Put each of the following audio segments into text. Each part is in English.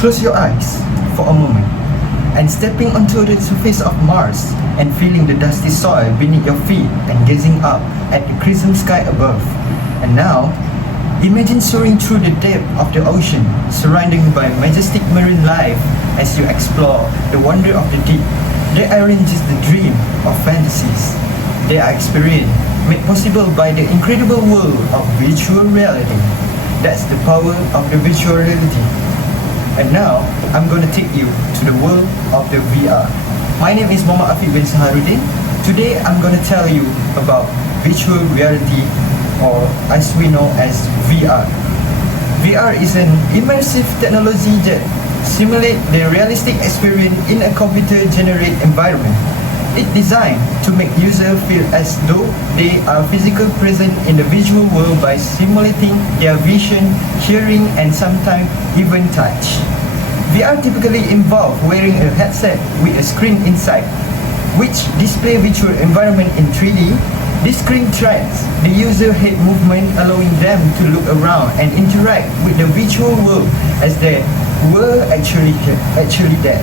Close your eyes for a moment and stepping onto the surface of Mars and feeling the dusty soil beneath your feet and gazing up at the crimson sky above. And now, imagine soaring through the depth of the ocean, surrounded by majestic marine life as you explore the wonder of the deep. They aren't just the dream of fantasies. They are experience made possible by the incredible world of virtual reality. That's the power of the virtual reality. And now, I'm going to take you to the world of the VR. My name is AFIQ bin SAHARUDDIN. Today, I'm going to tell you about virtual reality, or as we know as VR. VR is an immersive technology that simulates the realistic experience in a computer-generated environment. It's designed to make users feel as though they are physically present in the visual world by simulating their vision, hearing, and sometimes even touch. VR typically involves wearing a headset with a screen inside, which displays virtual environment in 3D. This screen tracks the user head movement, allowing them to look around and interact with the virtual world as they were actually there.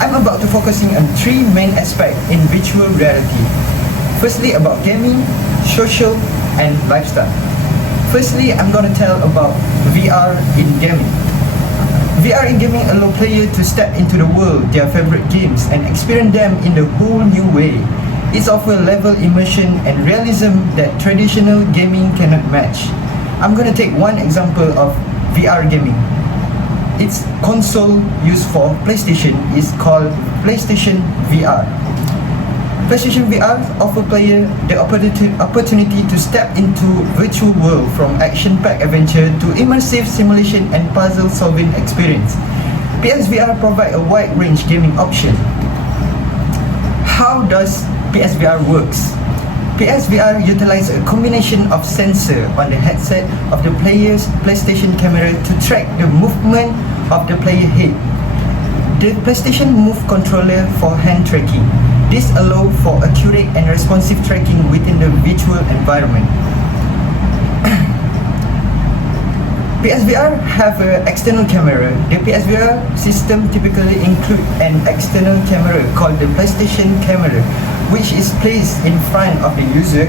I'm about to focusing on three main aspects in virtual reality. Firstly, about gaming, social, and lifestyle. Firstly, I'm going to tell about VR in gaming. VR in gaming allows players to step into the world, their favorite games, and experience them in a whole new way. It offers level immersion and realism that traditional gaming cannot match. I'm going to take one example of VR gaming. Its console used for PlayStation is called PlayStation VR. PlayStation VR offers players the opportunity to step into virtual world, from action-packed adventure to immersive simulation and puzzle-solving experience. PSVR provides a wide range gaming option. How does PSVR works? PSVR utilizes a combination of sensors on the headset of the player's PlayStation camera to track the movement of the player head. The PlayStation Move controller for hand tracking. This allows for accurate and responsive tracking within the virtual environment. PSVR have an external camera. The PSVR system typically includes an external camera called the PlayStation camera, which is placed in front of the user.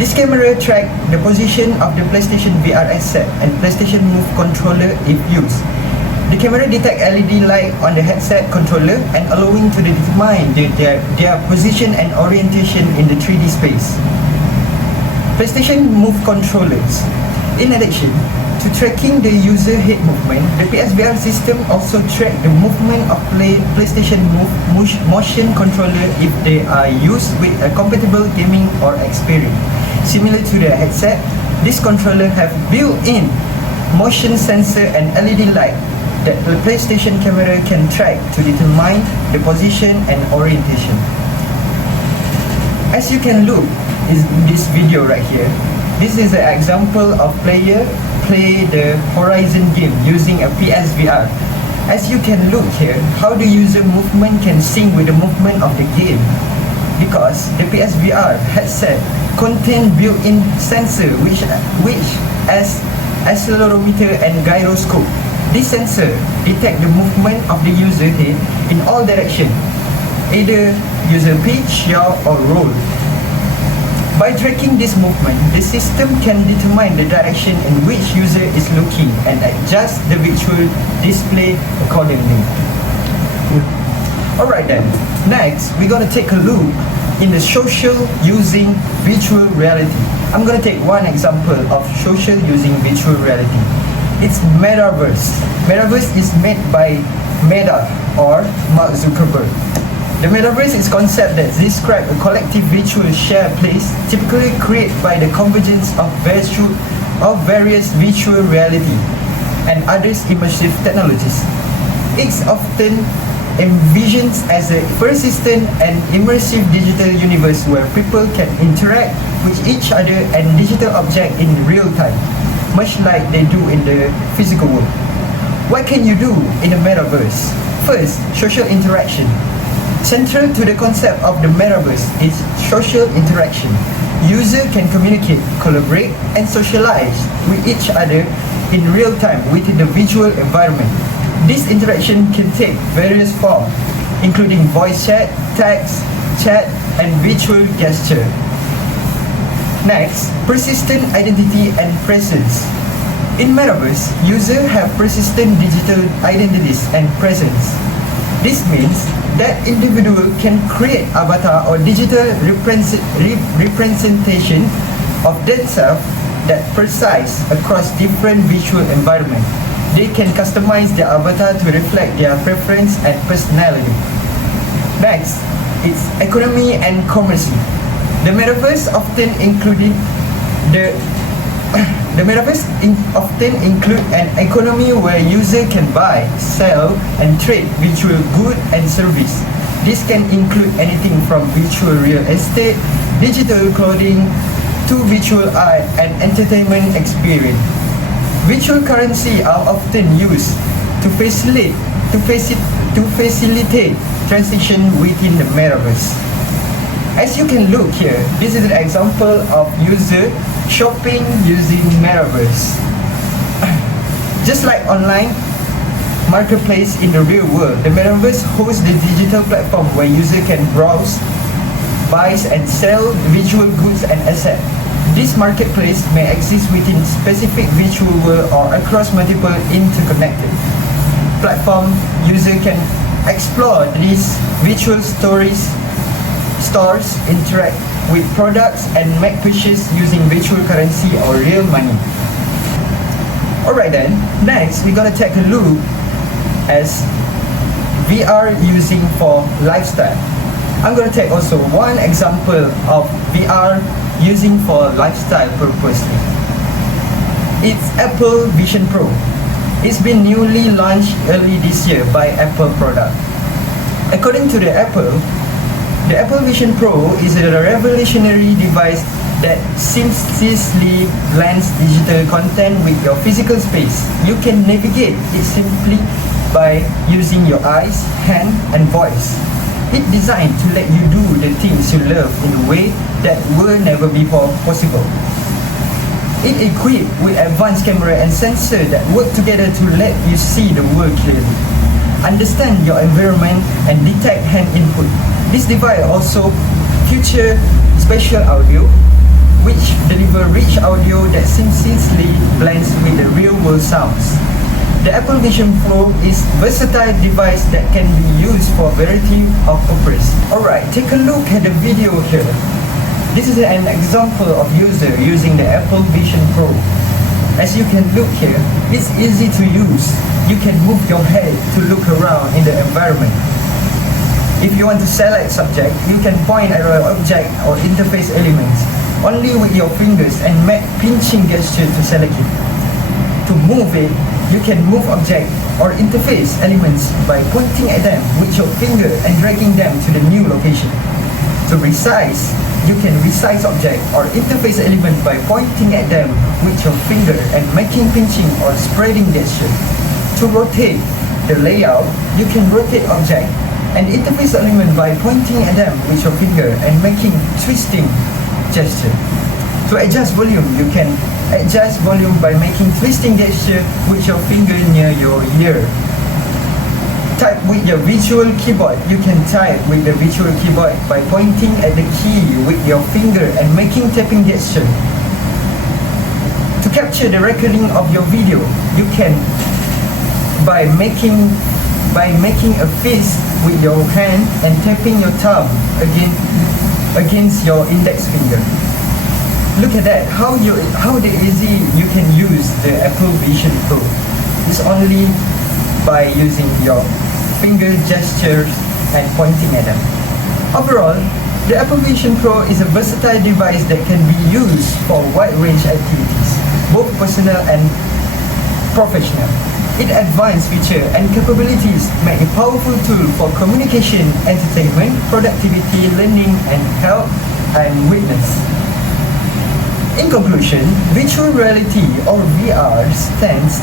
This camera tracks the position of the PlayStation VR headset and PlayStation Move controller if used. The camera detects LED light on the headset controller and allowing to determine their position and orientation in the 3D space. PlayStation Move controllers. In addition to tracking the user head movement, the PSVR system also tracks the movement of PlayStation Move motion controller if they are used with a compatible gaming or experience. Similar to the headset, this controller have built-in motion sensor and LED light that the PlayStation camera can track to determine the position and orientation. As you can look in this video right here, this is an example of player play the Horizon game using a PSVR. As you can look here, how the user movement can sync with the movement of the game, because the PSVR headset contain built-in sensor which as accelerometer and gyroscope. This sensor detects the movement of the user head in all directions, either user pitch, yaw, or roll. By tracking this movement, the system can determine the direction in which user is looking and adjust the virtual display accordingly. Alright then, next we're going to take a look in the social using virtual reality. I'm going to take one example of social using virtual reality. It's Metaverse. Metaverse is made by Meta or Mark Zuckerberg. The Metaverse is a concept that describes a collective virtual shared place typically created by the convergence of various virtual reality and other immersive technologies. It's often envisioned as a persistent and immersive digital universe where people can interact with each other and digital objects in real time, much like they do in the physical world. What can you do in the Metaverse? First, social interaction. Central to the concept of the Metaverse is social interaction. Users can communicate, collaborate, and socialize with each other in real time within the virtual environment. This interaction can take various forms, including voice chat, text, chat, and visual gesture. Next, persistent identity and presence. In Metaverse, users have persistent digital identities and presence. This means that individual can create avatar or digital representation of themselves that persist across different visual environments. They can customize their avatar to reflect their preference and personality. Next, it's economy and commerce. The metaverse often include an economy where users can buy, sell, and trade virtual goods and service. This can include anything from virtual real estate, digital clothing, to virtual art and entertainment experience. Virtual currency are often used to facilitate transition within the metaverse. As you can look here, this is an example of user shopping using metaverse. Just like online marketplace in the real world, the metaverse hosts the digital platform where users can browse, buy and sell virtual goods and assets. This marketplace may exist within specific virtual world or across multiple interconnected platforms. User can explore these virtual stores, interact with products, and make purchases using virtual currency or real money. Alright then, next we're gonna take a look as VR using for lifestyle. I'm gonna take also one example of VR using for lifestyle purpose. It's Apple Vision Pro. It's been newly launched early this year by Apple product. According to the Apple Vision Pro is a revolutionary device that seamlessly blends digital content with your physical space. You can navigate it simply by using your eyes, hand, and voice. It's designed to let you do the things you love in a way that will never be possible. It's equipped with advanced camera and sensor that work together to let you see the world clearly, understand your environment, and detect hand input. This device also features spatial audio, which deliver rich audio that seamlessly blends with the real-world sounds. The Apple Vision Pro is a versatile device that can be used for a variety of purposes. Alright, take a look at the video here. This is an example of user using the Apple Vision Pro. As you can look here, it's easy to use. You can move your head to look around in the environment. If you want to select subject, you can point at an object or interface elements only with your fingers and make pinching gesture to select it. To move it, you can move object or interface elements by pointing at them with your finger and dragging them to the new location. To resize, you can resize object or interface element by pointing at them with your finger and making pinching or spreading gesture. To rotate the layout, you can rotate object and interface element by pointing at them with your finger and making twisting gesture. To adjust volume, you can adjust volume by making twisting gesture with your finger near your ear. Type with your virtual keyboard. You can type with the virtual keyboard by pointing at the key with your finger and making tapping gesture. To capture the recording of your video, you can by making a fist with your hand and tapping your thumb against your index finger. Look at that, how easy you can use the Apple Vision Pro. It's only by using your finger gestures and pointing at them. Overall, the Apple Vision Pro is a versatile device that can be used for a wide range of activities, both personal and professional. Its advanced features and capabilities make a powerful tool for communication, entertainment, productivity, learning, and health and wellness. In conclusion, virtual reality or VR stands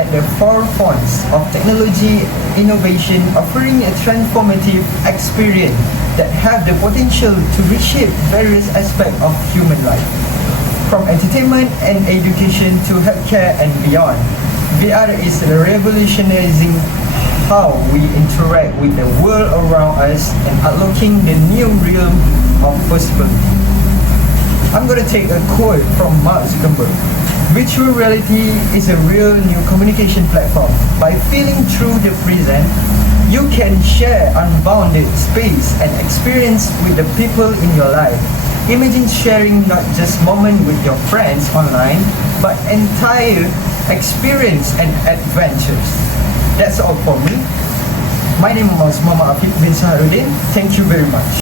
at the forefront of technology innovation, offering a transformative experience that have the potential to reshape various aspects of human life, from entertainment and education to healthcare and beyond. VR is revolutionizing how we interact with the world around us and unlocking the new realm of possibility. I'm gonna take a quote from Mark Zuckerberg. Virtual reality is a real new communication platform. By feeling through the present, you can share unbounded space and experience with the people in your life. Imagine sharing not just moments with your friends online, but entire experience and adventures. That's all for me. My name is Muhammad AFIQ bin SAHARUDDIN. Thank you very much.